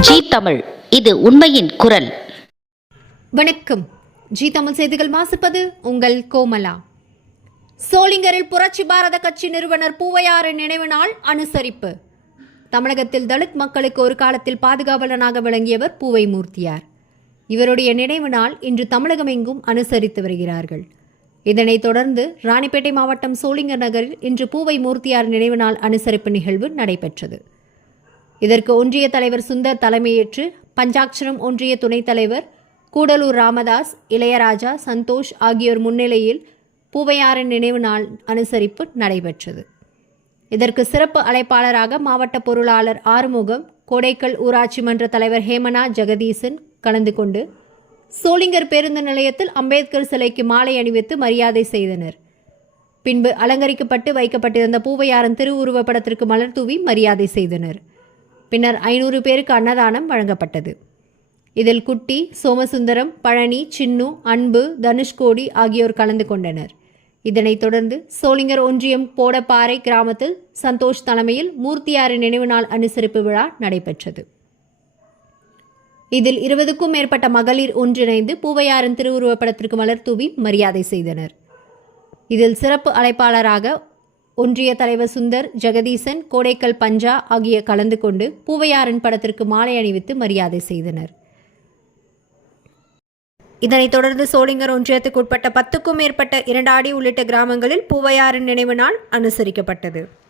G Tamil. இது உண்மையின் குரல். வணக்கம். ஜி தமிழ் செய்திகள் வாசிப்பது உங்கள் கோமலா. சோளிங்கரில் புரட்சி பாரத கட்சி நிறுவனர் பூவையாரின் நினைவு நாள் அனுசரிப்பு. தமிழகத்தில் தலித் மக்களுக்கு ஒரு காலத்தில் பாதுகாவலனாக விளங்கியவர் பூவை மூர்த்தியார். இவருடைய நினைவு நாள் இன்று தமிழகம் எங்கும் அனுசரித்து வருகிறார்கள். இதனைத் தொடர்ந்து ராணிப்பேட்டை மாவட்டம் சோளிங்கர் நகரில் இன்று பூவை மூர்த்தியார் நினைவு நாள் அனுசரிப்பு நிகழ்வு நடைபெற்றது. இதற்கு ஒன்றிய தலைவர் சுந்தர் தலைமையேற்று பஞ்சாட்சரம் ஒன்றிய துணைத் தலைவர் கூடலூர் ராமதாஸ் இளையராஜா சந்தோஷ் ஆகியோர் முன்னிலையில் பூவையாரின் நினைவு நாள் அனுசரிப்பு நடைபெற்றது. இதற்கு சிறப்பு அழைப்பாளராக மாவட்ட பொருளாளர் ஆறுமுகம் கோடைக்கல் ஊராட்சி மன்ற தலைவர் ஹேமனா ஜெகதீசன் கலந்து கொண்டு சோளிங்கர் பேருந்து நிலையத்தில் அம்பேத்கர் சிலைக்கு மாலை அணிவித்து மரியாதை செய்தனர். பின்பு அலங்கரிக்கப்பட்டு வைக்கப்பட்டிருந்த பூவையாரன் திருவுருவப்படத்திற்கு மலர் தூவி மரியாதை செய்தனர். பின்னர் ஐநூறு பேருக்கு அன்னதானம் வழங்கப்பட்டது. இதில் குட்டி சோமசுந்தரம் பழனி சின்னு அன்பு தனுஷ்கோடி ஆகியோர் கலந்து கொண்டனர். இதனைத் தொடர்ந்து சோளிங்கர் ஒன்றியம் போடப்பாறை கிராமத்தில் சந்தோஷ் தலைமையில் மூர்த்தியாரின் நினைவு நாள் அனுசரிப்பு விழா நடைபெற்றது. இதில் இருபதுக்கும் மேற்பட்ட மகளிர் ஒன்றிணைந்து பூவையாரின் திருவுருவப்படத்திற்கு மலர் தூவி மரியாதை செய்தனர். இதில் சிறப்பு அழைப்பாளராக ஒன்றிய தலைவர் சுந்தர் ஜெகதீசன் கோடைக்கல் பஞ்சா ஆகிய கலந்து கொண்டு பூவையாரன் படத்திற்கு மாலை அணிவித்து மரியாதை செய்தனர். இதனைத் தொடர்ந்து சோளிங்கர் ஒன்றியத்துக்குட்பட்ட பத்துக்கும் மேற்பட்ட இரண்டாடி உள்ளிட்ட கிராமங்களில் பூவையாரின் நினைவு நாள் அனுசரிக்கப்பட்டது.